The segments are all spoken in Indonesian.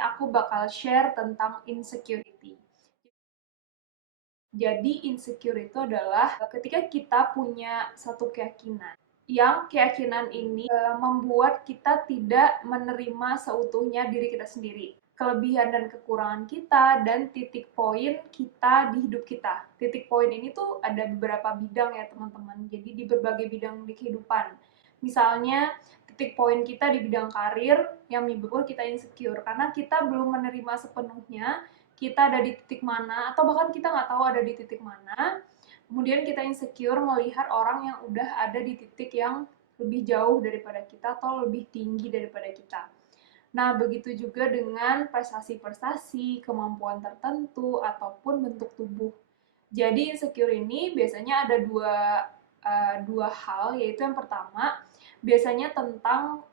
aku bakal share tentang insecurity. Jadi insecure itu adalah ketika kita punya satu keyakinan yang keyakinan ini membuat kita tidak menerima seutuhnya diri kita sendiri, kelebihan dan kekurangan kita, dan titik poin kita di hidup kita. Titik poin ini tuh ada beberapa bidang ya teman-teman, jadi di berbagai bidang di kehidupan. Misalnya titik poin kita di bidang karir yang menyebabkan kita insecure karena kita belum menerima sepenuhnya kita ada di titik mana, atau bahkan kita nggak tahu ada di titik mana. Kemudian kita insecure melihat orang yang udah ada di titik yang lebih jauh daripada kita atau lebih tinggi daripada kita. Nah, begitu juga dengan prestasi-prestasi, kemampuan tertentu, ataupun bentuk tubuh. Jadi insecure ini biasanya ada dua hal, yaitu yang pertama, biasanya tentang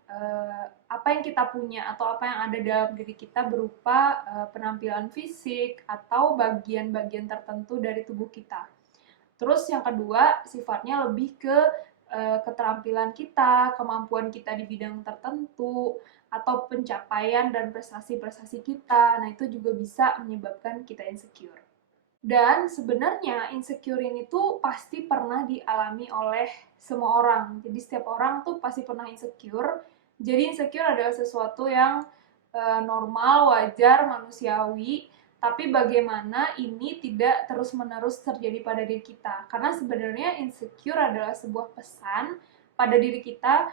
apa yang kita punya atau apa yang ada dalam diri kita berupa penampilan fisik atau bagian-bagian tertentu dari tubuh kita. Terus yang kedua, sifatnya lebih ke keterampilan kita, kemampuan kita di bidang tertentu, atau pencapaian dan prestasi-prestasi kita. Nah, itu juga bisa menyebabkan kita insecure. Dan sebenarnya insecure ini tuh pasti pernah dialami oleh semua orang. Jadi setiap orang tuh pasti pernah insecure. Jadi insecure adalah sesuatu yang normal, wajar, manusiawi. Tapi bagaimana ini tidak terus-menerus terjadi pada diri kita. Karena sebenarnya insecure adalah sebuah pesan pada diri kita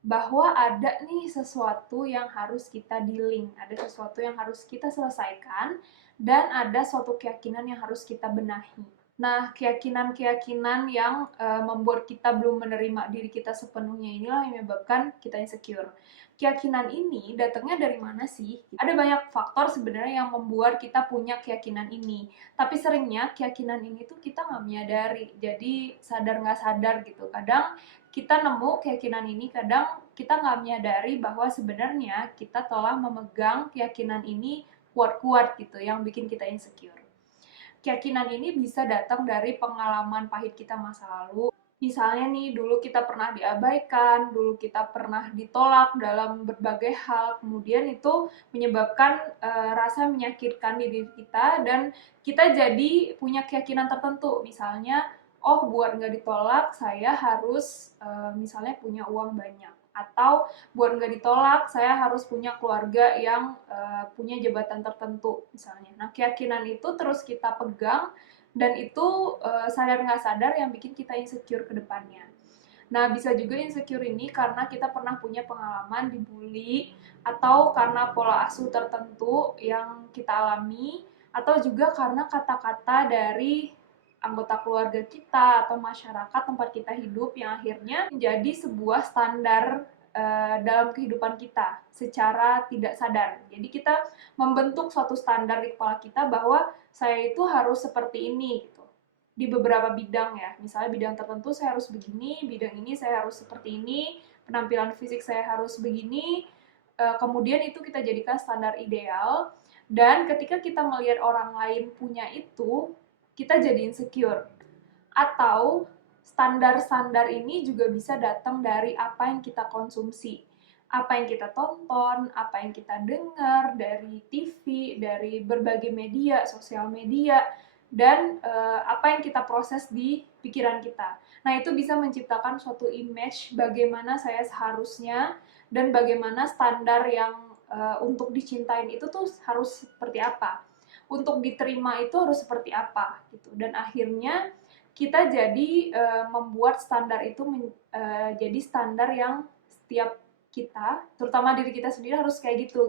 bahwa ada nih sesuatu yang harus kita dealing, ada sesuatu yang harus kita selesaikan, dan ada suatu keyakinan yang harus kita benahi. Nah, keyakinan-keyakinan yang membuat kita belum menerima diri kita sepenuhnya inilah yang menyebabkan kita insecure. Keyakinan ini datangnya dari mana sih? Ada banyak faktor sebenarnya yang membuat kita punya keyakinan ini. Tapi seringnya keyakinan ini tuh kita nggak menyadari. Jadi sadar nggak sadar gitu. Kadang kita nemu keyakinan ini, kadang kita nggak menyadari bahwa sebenarnya kita telah memegang keyakinan ini kuat-kuat gitu, yang bikin kita insecure. Keyakinan ini bisa datang dari pengalaman pahit kita masa lalu. Misalnya nih, dulu kita pernah diabaikan, dulu kita pernah ditolak dalam berbagai hal, kemudian itu menyebabkan rasa menyakitkan di diri kita, dan kita jadi punya keyakinan tertentu. Misalnya, oh buat nggak ditolak, saya harus misalnya punya uang banyak. Atau buat nggak ditolak, saya harus punya keluarga yang punya jabatan tertentu, misalnya. Nah, keyakinan itu terus kita pegang, dan itu sadar nggak sadar yang bikin kita insecure ke depannya. Nah, bisa juga insecure ini karena kita pernah punya pengalaman dibully, atau karena pola asuh tertentu yang kita alami, atau juga karena kata-kata dari anggota keluarga kita atau masyarakat tempat kita hidup yang akhirnya menjadi sebuah standar dalam kehidupan kita secara tidak sadar. Jadi kita membentuk suatu standar di kepala kita bahwa saya itu harus seperti ini gitu. Di beberapa bidang ya, misalnya bidang tertentu saya harus begini, bidang ini saya harus seperti ini, penampilan fisik saya harus begini, kemudian itu kita jadikan standar ideal, dan ketika kita melihat orang lain punya itu, kita jadi insecure. Atau standar-standar ini juga bisa datang dari apa yang kita konsumsi, apa yang kita tonton, apa yang kita dengar dari TV, dari berbagai media, sosial media, dan apa yang kita proses di pikiran kita. Nah, itu bisa menciptakan suatu image bagaimana saya seharusnya, dan bagaimana standar yang untuk dicintain itu tuh harus seperti apa, untuk diterima itu harus seperti apa gitu. Dan akhirnya kita jadi membuat standar itu jadi standar yang setiap kita, terutama diri kita sendiri, harus kayak gitu.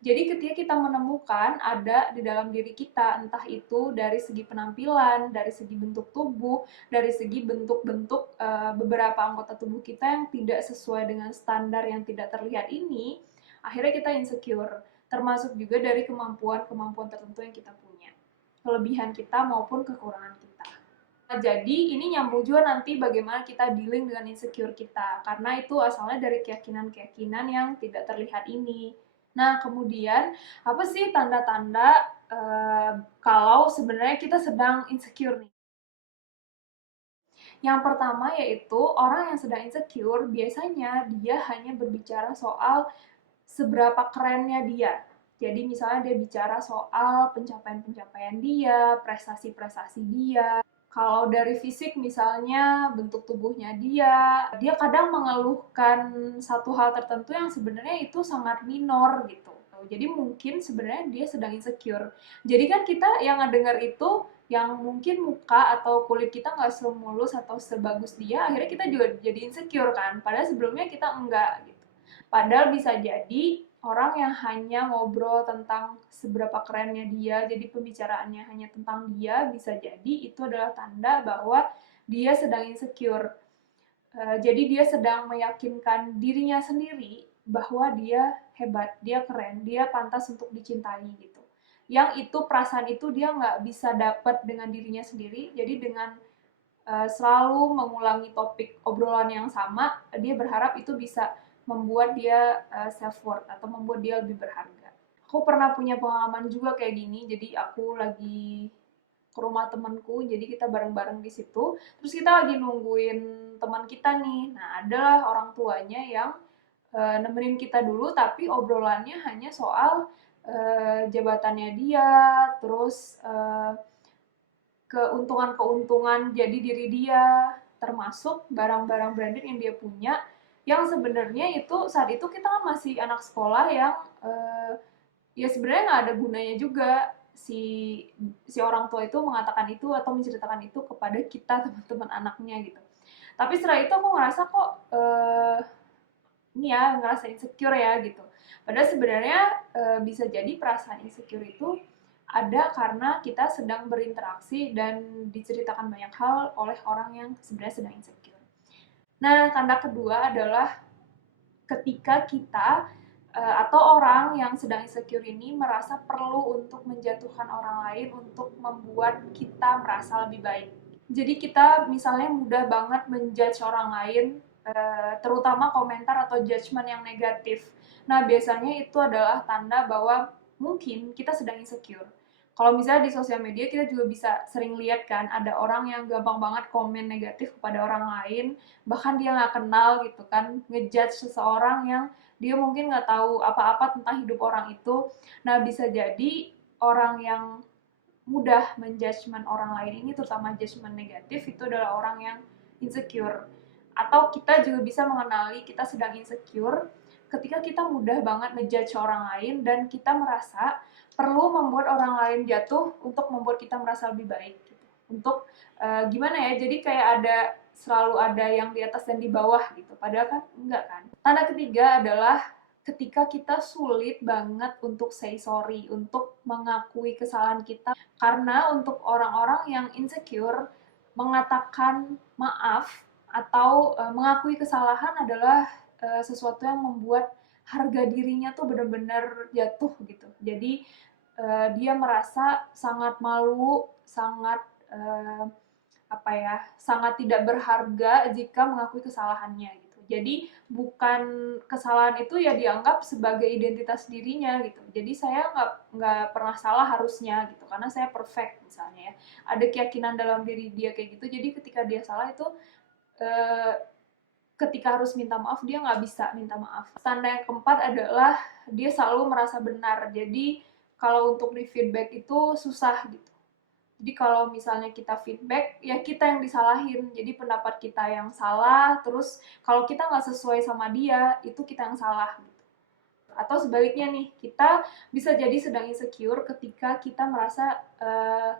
Jadi ketika kita menemukan ada di dalam diri kita, entah itu dari segi penampilan, dari segi bentuk tubuh, dari segi bentuk-bentuk beberapa anggota tubuh kita yang tidak sesuai dengan standar yang tidak terlihat ini, akhirnya kita insecure. Termasuk juga dari kemampuan-kemampuan tertentu yang kita punya, kelebihan kita maupun kekurangan kita. Nah, jadi ini nyambung juga nanti bagaimana kita dealing dengan insecure kita, karena itu asalnya dari keyakinan-keyakinan yang tidak terlihat ini. Nah, kemudian apa sih tanda-tanda kalau sebenarnya kita sedang insecure nih? Yang pertama yaitu orang yang sedang insecure biasanya dia hanya berbicara soal seberapa kerennya dia. Jadi misalnya dia bicara soal pencapaian-pencapaian dia, prestasi-prestasi dia. Kalau dari fisik misalnya bentuk tubuhnya dia kadang mengeluhkan satu hal tertentu yang sebenarnya itu sangat minor gitu. Jadi mungkin sebenarnya dia sedang insecure. Jadi kan kita yang ngedenger itu yang mungkin muka atau kulit kita nggak semulus atau sebagus dia, akhirnya kita juga jadi insecure kan. Padahal sebelumnya kita enggak gitu. Padahal bisa jadi orang yang hanya ngobrol tentang seberapa kerennya dia, jadi pembicaraannya hanya tentang dia, bisa jadi itu adalah tanda bahwa dia sedang insecure. Jadi dia sedang meyakinkan dirinya sendiri bahwa dia hebat, dia keren, dia pantas untuk dicintai gitu. Yang itu perasaan itu dia nggak bisa dapat dengan dirinya sendiri, jadi dengan selalu mengulangi topik obrolan yang sama, dia berharap itu bisa membuat dia self worth atau membuat dia lebih berharga. Aku pernah punya pengalaman juga kayak gini, jadi aku lagi ke rumah temanku, jadi kita bareng-bareng di situ. Terus kita lagi nungguin teman kita nih. Nah, adalah orang tuanya yang nemenin kita dulu, tapi obrolannya hanya soal jabatannya dia, terus keuntungan-keuntungan jadi diri dia, termasuk barang-barang branded yang dia punya, yang sebenarnya itu saat itu kita kan masih anak sekolah yang ya sebenarnya nggak ada gunanya juga si si orang tua itu mengatakan itu atau menceritakan itu kepada kita teman-teman anaknya gitu. Tapi setelah itu aku ngerasa kok ini ya ngerasa insecure ya gitu. Padahal sebenarnya bisa jadi perasaan insecure itu ada karena kita sedang berinteraksi dan diceritakan banyak hal oleh orang yang sebenarnya sedang insecure. Nah, tanda kedua adalah ketika kita atau orang yang sedang insecure ini merasa perlu untuk menjatuhkan orang lain untuk membuat kita merasa lebih baik. Jadi kita misalnya mudah banget menjudge orang lain, terutama komentar atau judgement yang negatif. Nah, biasanya itu adalah tanda bahwa mungkin kita sedang insecure. Kalau misalnya di sosial media kita juga bisa sering lihat kan ada orang yang gampang banget komen negatif kepada orang lain, bahkan dia nggak kenal gitu kan, ngejudge seseorang yang dia mungkin nggak tahu apa-apa tentang hidup orang itu. Nah, bisa jadi orang yang mudah menjudgment orang lain ini, terutama judgment negatif, itu adalah orang yang insecure. Atau kita juga bisa mengenali kita sedang insecure ketika kita mudah banget ngejudge orang lain dan kita merasa perlu membuat orang lain jatuh untuk membuat kita merasa lebih baik. Untuk gimana ya, jadi kayak selalu ada yang di atas dan di bawah gitu, padahal kan enggak kan. Tanda ketiga adalah ketika kita sulit banget untuk say sorry, untuk mengakui kesalahan kita. Karena untuk orang-orang yang insecure, mengatakan maaf atau mengakui kesalahan adalah sesuatu yang membuat harga dirinya tuh benar-benar jatuh gitu. Jadi dia merasa sangat malu, sangat sangat tidak berharga jika mengakui kesalahannya gitu. Jadi bukan kesalahan itu ya dianggap sebagai identitas dirinya gitu. Jadi saya nggak pernah salah harusnya gitu, karena saya perfect misalnya ya. Ada keyakinan dalam diri dia kayak gitu. Jadi ketika dia salah itu eh, ketika harus minta maaf dia nggak bisa minta maaf. Tanda yang keempat adalah dia selalu merasa benar. Jadi kalau untuk di feedback itu susah gitu. Jadi kalau misalnya kita feedback, ya kita yang disalahin. Jadi pendapat kita yang salah, terus kalau kita nggak sesuai sama dia, itu kita yang salah. Gitu. Atau sebaliknya nih, kita bisa jadi sedang insecure ketika kita merasa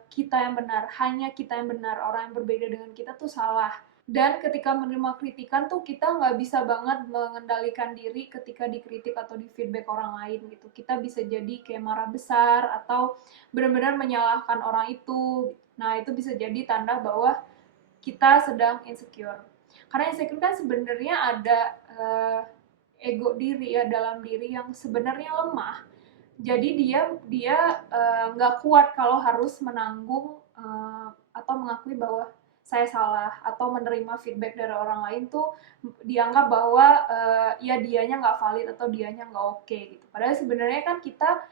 kita yang benar, hanya kita yang benar, orang yang berbeda dengan kita tuh salah. Dan ketika menerima kritikan tuh kita nggak bisa banget mengendalikan diri ketika dikritik atau di feedback orang lain gitu. Kita bisa jadi kayak marah besar atau benar-benar menyalahkan orang itu. Nah, itu bisa jadi tanda bahwa kita sedang insecure. Karena insecure kan sebenarnya ada ego diri ya, dalam diri yang sebenarnya lemah. Jadi dia nggak kuat kalau harus menanggung atau mengakui bahwa saya salah, atau menerima feedback dari orang lain tuh dianggap bahwa ya dianya nggak valid atau dianya nggak oke gitu. Padahal sebenarnya kan kita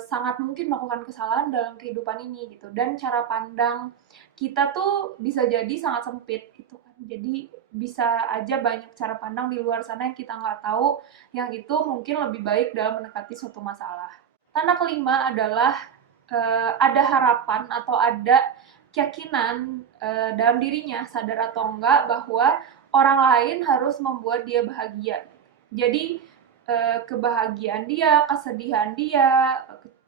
sangat mungkin melakukan kesalahan dalam kehidupan ini gitu, dan cara pandang kita tuh bisa jadi sangat sempit gitu kan. Jadi bisa aja banyak cara pandang di luar sana yang kita nggak tahu, yang itu mungkin lebih baik dalam mendekati suatu masalah. Tanda kelima adalah ada harapan atau ada keyakinan dalam dirinya, sadar atau enggak, bahwa orang lain harus membuat dia bahagia. Jadi kebahagiaan dia, kesedihan dia,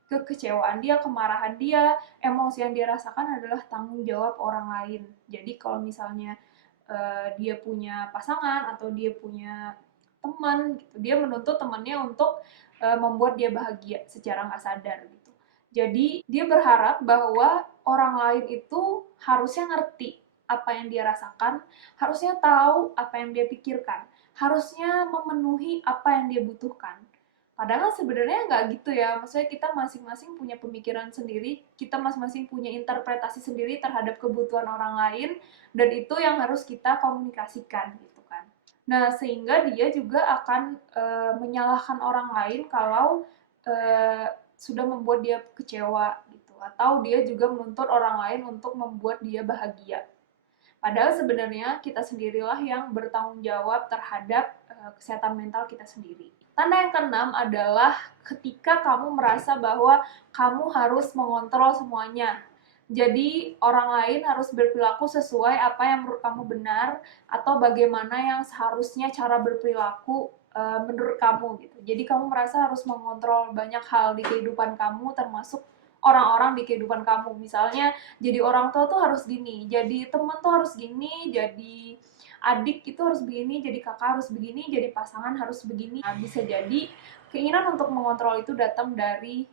kekecewaan dia, kemarahan dia, emosi yang dia rasakan adalah tanggung jawab orang lain. Jadi kalau misalnya dia punya pasangan atau dia punya teman gitu, dia menuntut temannya untuk membuat dia bahagia secara nggak sadar gitu. Jadi dia berharap bahwa orang lain itu harusnya ngerti apa yang dia rasakan, harusnya tahu apa yang dia pikirkan, harusnya memenuhi apa yang dia butuhkan. Padahal sebenarnya nggak gitu ya, maksudnya kita masing-masing punya pemikiran sendiri, kita masing-masing punya interpretasi sendiri terhadap kebutuhan orang lain, dan itu yang harus kita komunikasikan gitu kan. Nah, sehingga dia juga akan menyalahkan orang lain kalau sudah membuat dia kecewa gitu, atau dia juga menuntut orang lain untuk membuat dia bahagia. Padahal sebenarnya kita sendirilah yang bertanggung jawab terhadap kesehatan mental kita sendiri. Tanda yang keenam adalah ketika kamu merasa bahwa kamu harus mengontrol semuanya. Jadi orang lain harus berperilaku sesuai apa yang menurut kamu benar, atau bagaimana yang seharusnya cara berperilaku menurut kamu gitu. Jadi kamu merasa harus mengontrol banyak hal di kehidupan kamu, termasuk orang-orang di kehidupan kamu. Misalnya jadi orang tua tuh harus gini, jadi teman tuh harus gini, jadi adik itu harus begini, jadi kakak harus begini, jadi pasangan harus begini. Nah, bisa jadi keinginan untuk mengontrol itu datang dari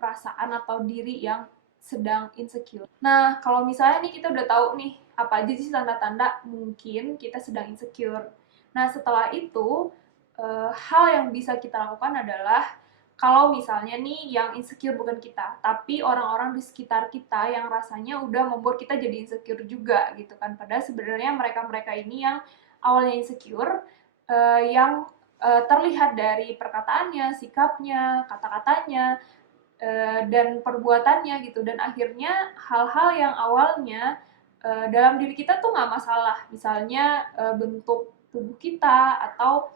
perasaan atau diri yang sedang insecure. Nah, kalau misalnya nih kita udah tahu nih apa aja sih tanda-tanda mungkin kita sedang insecure. Nah, setelah itu hal yang bisa kita lakukan adalah, kalau misalnya nih yang insecure bukan kita, tapi orang-orang di sekitar kita yang rasanya udah membuat kita jadi insecure juga gitu kan. Padahal sebenarnya mereka-mereka ini yang awalnya insecure, yang terlihat dari perkataannya, sikapnya, kata-katanya, dan perbuatannya gitu. Dan akhirnya hal-hal yang awalnya dalam diri kita tuh nggak masalah, misalnya bentuk tubuh kita atau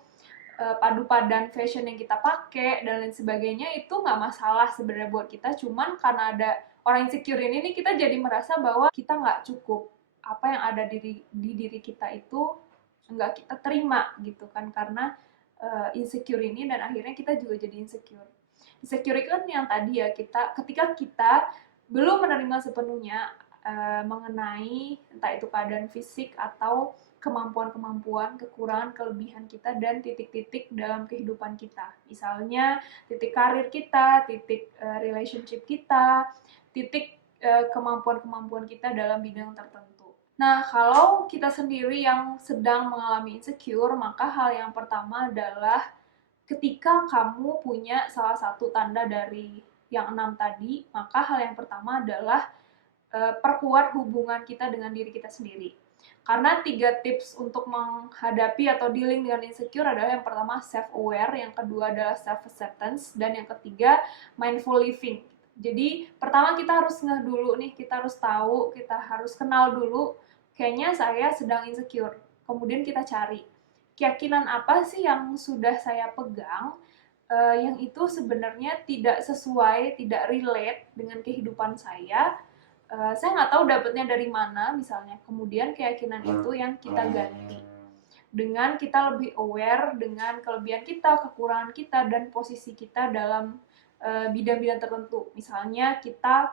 padu padan fashion yang kita pakai dan lain sebagainya, itu nggak masalah sebenarnya buat kita. Cuman karena ada orang insecure ini nih, kita jadi merasa bahwa kita nggak cukup, apa yang ada di diri kita itu nggak kita terima gitu kan, karena insecure ini, dan akhirnya kita juga jadi insecure. Insecure itu kan yang tadi ya, kita ketika kita belum menerima sepenuhnya mengenai entah itu keadaan fisik atau kemampuan-kemampuan, kekurangan, kelebihan kita, dan titik-titik dalam kehidupan kita. Misalnya titik karir kita, titik relationship kita, titik kemampuan-kemampuan kita dalam bidang tertentu. Nah, kalau kita sendiri yang sedang mengalami insecure, maka hal yang pertama adalah ketika kamu punya salah satu tanda dari yang 6 tadi, maka hal yang pertama adalah perkuat hubungan kita dengan diri kita sendiri. Karena 3 tips untuk menghadapi atau dealing dengan insecure adalah, yang pertama self-aware, yang kedua adalah self-acceptance, dan yang ketiga mindful living. Jadi pertama kita harus ngeh dulu nih, kita harus tahu, kita harus kenal dulu, kayaknya saya sedang insecure. Kemudian kita cari, keyakinan apa sih yang sudah saya pegang, yang itu sebenarnya tidak sesuai, tidak relate dengan kehidupan saya nggak tahu dapetnya dari mana misalnya. Kemudian keyakinan itu yang kita ganti dengan kita lebih aware dengan kelebihan kita, kekurangan kita, dan posisi kita dalam bidang-bidang tertentu. Misalnya kita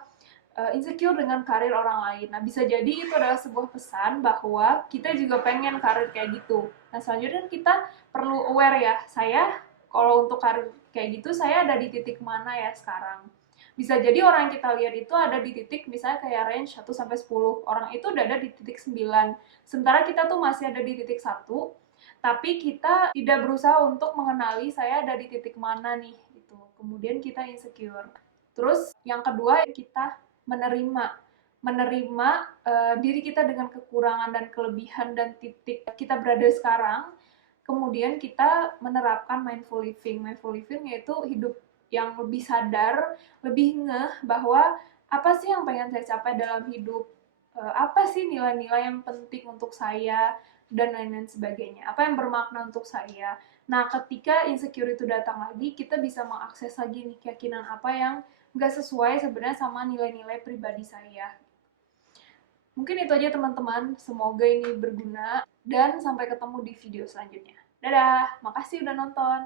insecure dengan karir orang lain. Nah, bisa jadi itu adalah sebuah pesan bahwa kita juga pengen karir kayak gitu. Nah, selanjutnya kita perlu aware ya, saya kalau untuk karir kayak gitu, saya ada di titik mana ya sekarang. Bisa jadi orang yang kita lihat itu ada di titik misalnya kayak range 1-10, orang itu udah ada di titik 9. Sementara kita tuh masih ada di titik 1, tapi kita tidak berusaha untuk mengenali saya ada di titik mana nih gitu. Kemudian kita insecure. Terus yang kedua, kita menerima diri kita dengan kekurangan dan kelebihan dan titik kita berada sekarang. Kemudian kita menerapkan mindful living. Mindful living yaitu hidup yang lebih sadar, lebih ngeh bahwa apa sih yang pengen saya capai dalam hidup, apa sih nilai-nilai yang penting untuk saya, dan lain-lain sebagainya. Apa yang bermakna untuk saya. Nah, ketika insecure itu datang lagi, kita bisa mengakses lagi nih keyakinan apa yang nggak sesuai sebenarnya sama nilai-nilai pribadi saya. Mungkin itu aja teman-teman, semoga ini berguna, dan sampai ketemu di video selanjutnya. Dadah, makasih udah nonton.